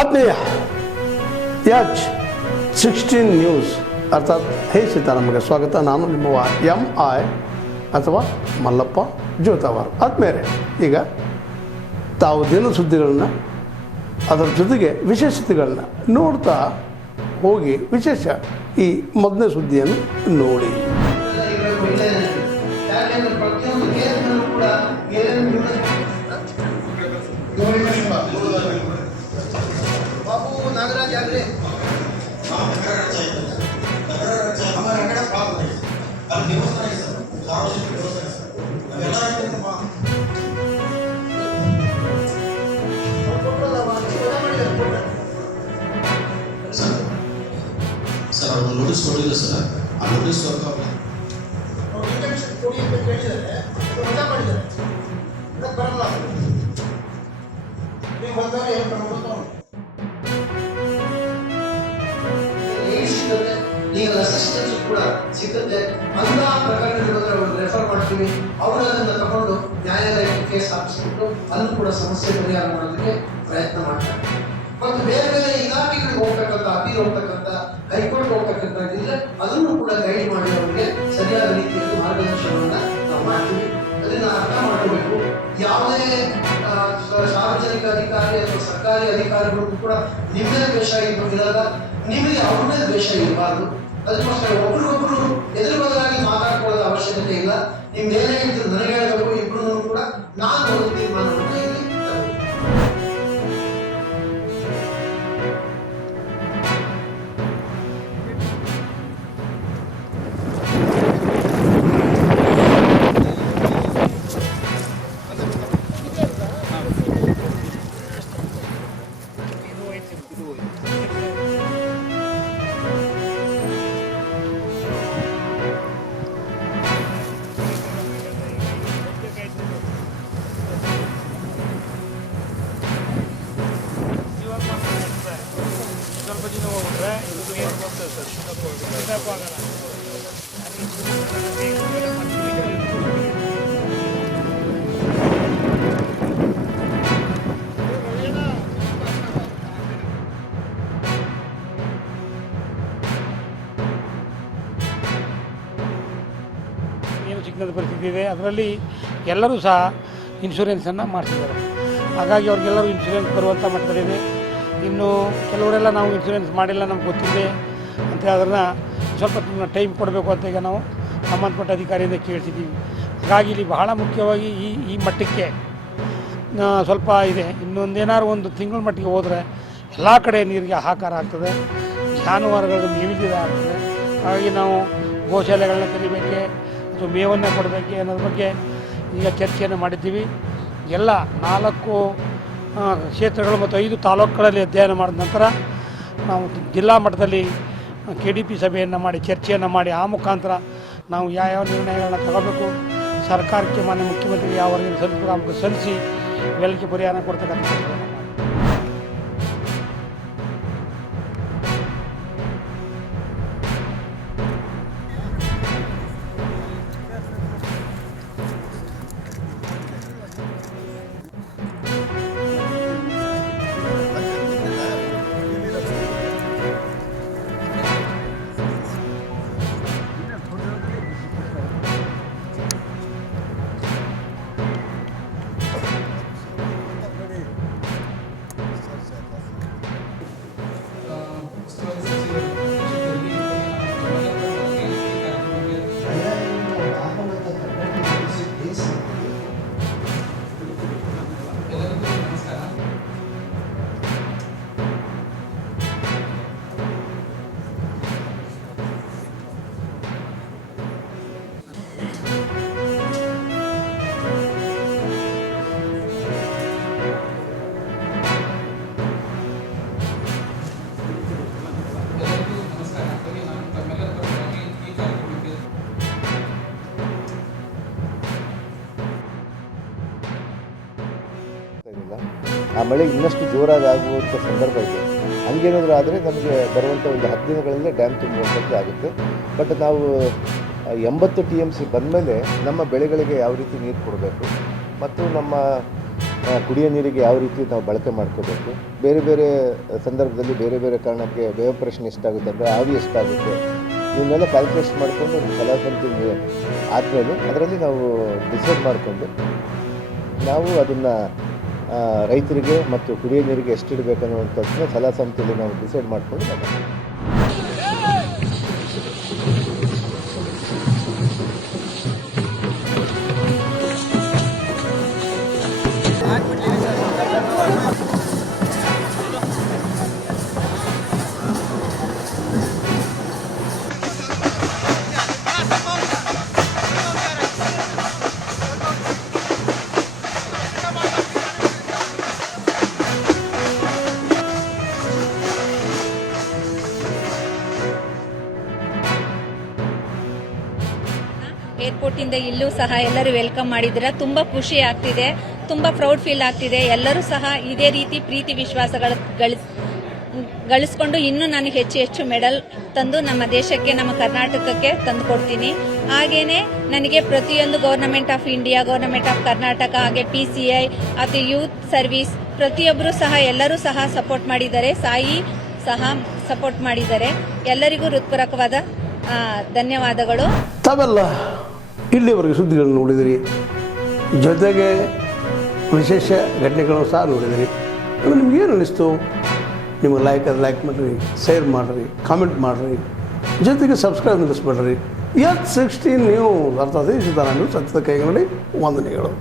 ಆತ್ಮೀಯ H16 news ಅರ್ಥಾತ್ ಹೇ ಸೀತಾರಾಮಗೆ ಸ್ವಾಗತ. ನಾನು ನಿಮ್ಮ MI ಅಥವಾ ಮಲ್ಲಪ್ಪ ಜೋತಾವರ್. ಆದ್ಮೇಲೆ ಈಗ ತಾವು ದಿನ ಸುದ್ದಿಗಳನ್ನ ಅದರ ಜೊತೆಗೆ ವಿಶೇಷತೆಗಳನ್ನ ನೋಡ್ತಾ ಹೋಗಿ ವಿಶೇಷ ಈ ಮೊದಲನೇ ಸುದ್ದಿಯನ್ನು ನೋಡಿ. ನಾಗರಾಜ್ ಆಗಲಿ ಸರ್ ಅವರು ನೋಟಿಸ್ ಕೊಟ್ಟಿಲ್ಲ ಸರ್. ಆ ನೋಟಿಸ್ ಕೊಡಿ ಅಂತ ಕೇಳಿದರೆ ಮಜಾ ಮಾಡಿದ್ದಾರೆ. ಇದಕ್ಕೆ ಬರಲ್ಲ ನೀವು ಬಂದಾಗ ಏನು ಸಿಗುತ್ತೆ, ಲೀಗಲ್ ಅಸಿಸ್ಟೆನ್ಸ್ ಕೂಡ ಸಿಗುತ್ತೆ. ಅಂತ ಪ್ರಕರಣಗಳಿದ್ರೆ ಅವ್ರನ್ನ ರೆಫರ್ ಮಾಡ್ತೀವಿ. ಅವರು ಅದನ್ನು ತಗೊಂಡು ನ್ಯಾಯಾಲಯಕ್ಕೆ ಕೇಸ್ ಹಾಕಿಸ್ಬಿಟ್ಟು ಅಲ್ಲೂ ಕೂಡ ಸಮಸ್ಯೆ ಪರಿಹಾರ ಮಾಡೋದಕ್ಕೆ ಪ್ರಯತ್ನ ಮಾಡ್ತಾರೆ. ಮತ್ತು ಬೇರೆ ಬೇರೆ ಇಲಾಖೆಗಳಿಗೆ ಹೋಗ್ತಕ್ಕಂಥ ಅಪೀಲ್ ಹೋಗ್ತಕ್ಕಂಥ ಹೈಕೋರ್ಟ್ ಹೋಗ್ತಕ್ಕಂಥದ್ದಿದ್ರೆ ಅದನ್ನು ಕೂಡ ಗೈಡ್ ಮಾಡಿ ಅವರಿಗೆ ಸರಿಯಾದ ರೀತಿಯಲ್ಲಿ ಮಾರ್ಗದರ್ಶನವನ್ನ ನಾವು ಮಾಡ್ತೀವಿ. ಅದನ್ನ ಅರ್ಥ ಮಾಡಬೇಕು. ಯಾವುದೇ ಸಾರ್ವಜನಿಕ ಅಧಿಕಾರಿ ಅಥವಾ ಸರ್ಕಾರಿ ಅಧಿಕಾರಿಗಳು ಕೂಡ ನಿಮ್ಮ ಮೇಲೆ ದ್ವೇಷ ಇರೋದಿಲ್ಲ, ನಿಮಗೆ ಅವ್ರ ಮೇಲೆ ದ್ವೇಷ ಇರಬಾರ್ದು. ಅದಕ್ಕೋಸ್ಕರ ಒಬ್ರಿಗೊಬ್ರು ಎದುರು ಬದಲಾಗಿ ಮಾತಾಡ್ಕೊಳ್ಳೋದ ಅವಶ್ಯಕತೆ ಇಲ್ಲ. ನಿಮ್ಮ ಮೇಲೆ ಇದ್ದು ನನಗೆ ಹೇಳಬೇಕು, ಇಬ್ಬರು ಕೂಡ ನಾನು ಒಂದು ತೀರ್ಮಾನವನ್ನು ಇಲ್ಲಿ ಏನು ಚಿಕ್ಕದ ಪರಿಸ್ಥಿತಿ ಇದೆ. ಅದರಲ್ಲಿ ಎಲ್ಲರೂ ಸಹ ಇನ್ಶೂರೆನ್ಸನ್ನು ಮಾಡಿಸಿದ್ದಾರೆ. ಹಾಗಾಗಿ ಅವ್ರಿಗೆಲ್ಲರೂ ಇನ್ಶೂರೆನ್ಸ್ ಬರುವಂಥ ಮಟ್ಟದಲ್ಲಿದೆ. ಇನ್ನು ಕೆಲವರೆಲ್ಲ ನಾವು ಇನ್ಶೂರೆನ್ಸ್ ಮಾಡಿಲ್ಲ, ನಮ್ಗೆ ಗೊತ್ತಿದೆ ಅಂತ ಅದನ್ನು ಸ್ವಲ್ಪ ಟೈಮ್ ಕೊಡಬೇಕು ಅಂತ ಈಗ ನಾವು ಸಂಬಂಧಪಟ್ಟ ಅಧಿಕಾರಿಯಿಂದ ಕೇಳ್ತಿದ್ದೀವಿ. ಹಾಗಾಗಿ ಇಲ್ಲಿ ಬಹಳ ಮುಖ್ಯವಾಗಿ ಈ ಮಟ್ಟಕ್ಕೆ ಸ್ವಲ್ಪ ಇದೆ. ಇನ್ನೊಂದೇನಾದ್ರು ಒಂದು ತಿಂಗಳ ಮಟ್ಟಿಗೆ ಹೋದರೆ ಎಲ್ಲ ಕಡೆ ನೀರಿಗೆ ಹಾಹಾಕಾರ ಆಗ್ತದೆ, ಜಾನುವಾರುಗಳಿಗೆ ಮೇವಿಲ್ಲದೆ ಆಗ್ತದೆ. ಹಾಗಾಗಿ ನಾವು ಗೋಶಾಲೆಗಳನ್ನ ತೆರಿಬೇಕೆ ಅಥವಾ ಮೇವನ್ನು ಕೊಡಬೇಕೆ ಅನ್ನೋದ್ರ ಬಗ್ಗೆ ಈಗ ಚರ್ಚೆಯನ್ನು ಮಾಡಿದ್ದೀವಿ. ಎಲ್ಲ 4 ಕ್ಷೇತ್ರಗಳು ಮತ್ತು 5 ತಾಲೂಕುಗಳಲ್ಲಿ ಅಧ್ಯಯನ ಮಾಡಿದ ನಂತರ ನಾವು ಜಿಲ್ಲಾ ಮಟ್ಟದಲ್ಲಿ KDP ಸಭೆಯನ್ನು ಮಾಡಿ ಚರ್ಚೆಯನ್ನು ಮಾಡಿ ಆ ಮುಖಾಂತರ ನಾವು ಯಾವ ನಿರ್ಣಯಗಳನ್ನ ತಗೋಬೇಕು, ಸರ್ಕಾರಕ್ಕೆ ಮಾನ್ಯ ಮುಖ್ಯಮಂತ್ರಿಗೆ ಯಾವ ವರದಿ ಸಲ್ಲಿಸಬೇಕು ಸಲ್ಲಿಸಿ ಇವೆಲ್ಲಕ್ಕೆ ಪರಿಹಾರ ಕೊಡ್ತಕ್ಕಂಥ. ಆ ಮಳೆ ಇನ್ನಷ್ಟು ಜೋರಾಗಿ ಆಗುವಂಥ ಸಂದರ್ಭ ಇದೆ. ಹಂಗೇನಾದರೂ ಆದರೆ ನಮಗೆ ಬರುವಂಥ ಒಂದು 10 ದಿನಗಳಲ್ಲೇ ಡ್ಯಾಮ್ ತುಂಬುವಂಥದ್ದು ಆಗುತ್ತೆ. ಬಟ್ ನಾವು 80 TMC ಬಂದಮೇಲೆ ನಮ್ಮ ಬೆಳೆಗಳಿಗೆ ಯಾವ ರೀತಿ ನೀರು ಕೊಡಬೇಕು ಮತ್ತು ನಮ್ಮ ಕುಡಿಯೋ ನೀರಿಗೆ ಯಾವ ರೀತಿ ನಾವು ಬಳಕೆ ಮಾಡ್ಕೋಬೇಕು, ಬೇರೆ ಬೇರೆ ಸಂದರ್ಭದಲ್ಲಿ ಬೇರೆ ಬೇರೆ ಕಾರಣಕ್ಕೆ ಎವಾಪರೇಷನ್ ಎಷ್ಟಾಗುತ್ತೆ ಅಂದರೆ ಆವಿ ಎಷ್ಟಾಗುತ್ತೆ, ಇವನ್ನೆಲ್ಲ ಕ್ಯಾಲ್ಕುಲೇಟ್ ಮಾಡಿಕೊಂಡು ಒಂದು ಸಲಹಾ ಸಮಿತಿ ಆದಮೇಲೆ ಅದರಲ್ಲಿ ನಾವು ಡಿಸೈಡ್ ಮಾಡಿಕೊಂಡು ನಾವು ಅದನ್ನು ರೈತರಿಗೆ ಮತ್ತು ಕುಡಿಯೋ ನೀರಿಗೆ ಎಷ್ಟಿಡಬೇಕನ್ನುವಂಥದ್ದನ್ನ ಸಲಹಾ ಸಮಿತಿಯಲ್ಲಿ ನಾವು ಡಿಸೈಡ್ ಮಾಡಿಕೊಂಡು ಏರ್ಪೋರ್ಟಿಂದ ಇಲ್ಲೂ ಸಹ ಎಲ್ಲರೂ ವೆಲ್ಕಮ್ ಮಾಡಿದ್ದೀರಾ. ತುಂಬ ಖುಷಿ ಆಗ್ತಿದೆ, ತುಂಬ ಪ್ರೌಡ್ ಫೀಲ್ ಆಗ್ತಿದೆ. ಎಲ್ಲರೂ ಸಹ ಇದೇ ರೀತಿ ಪ್ರೀತಿ ವಿಶ್ವಾಸಗಳು ಗಳಿಸ್ಕೊಂಡು ಇನ್ನೂ ನಾನು ಹೆಚ್ಚು ಮೆಡಲ್ ತಂದು ನಮ್ಮ ದೇಶಕ್ಕೆ, ನಮ್ಮ ಕರ್ನಾಟಕಕ್ಕೆ ತಂದು ಕೊಡ್ತೀನಿ. ಹಾಗೇನೆ ನನಗೆ ಪ್ರತಿಯೊಂದು government of India, government of Karnataka, ಹಾಗೆ PCI ಮತ್ತು ಯೂತ್ ಸರ್ವಿಸ್ ಪ್ರತಿಯೊಬ್ಬರು ಸಹ ಎಲ್ಲರೂ ಸಹ ಸಪೋರ್ಟ್ ಮಾಡಿದ್ದಾರೆ. ಸಾಯಿ ಸಹ ಸಪೋರ್ಟ್ ಮಾಡಿದ್ದಾರೆ. ಎಲ್ಲರಿಗೂ ಹೃತ್ಪೂರ್ವಕವಾದ ಧನ್ಯವಾದಗಳು. ತಾವೆಲ್ಲ ಇಲ್ಲಿವರೆಗೆ ಸುದ್ದಿಗಳನ್ನು ನೋಡಿದಿರಿ, ಜೊತೆಗೆ ವಿಶೇಷ ಘಟನೆಗಳನ್ನು ಸಹ ನೋಡಿದಿರಿ. ಅದು ನಿಮ್ಗೇನು ಅನ್ನಿಸ್ತು? ನಿಮಗೆ ಲೈಕ್ ಮಾಡಿರಿ, ಶೇರ್ ಮಾಡಿರಿ, ಕಾಮೆಂಟ್ ಮಾಡಿರಿ, ಜೊತೆಗೆ ಸಬ್ಸ್ಕ್ರೈಬ್ ನಿಲ್ಲಿಸ್ಬೇಡ್ರಿ. H16 ನ್ಯೂಸ್ ಅರ್ಥಾತ್ ಸೀತಾರಾಮ್ ನ್ಯೂಸ್ ಸತ್ಯದ ಕೈಗನ್ನಡಿ ವಂದನೆಗಳು.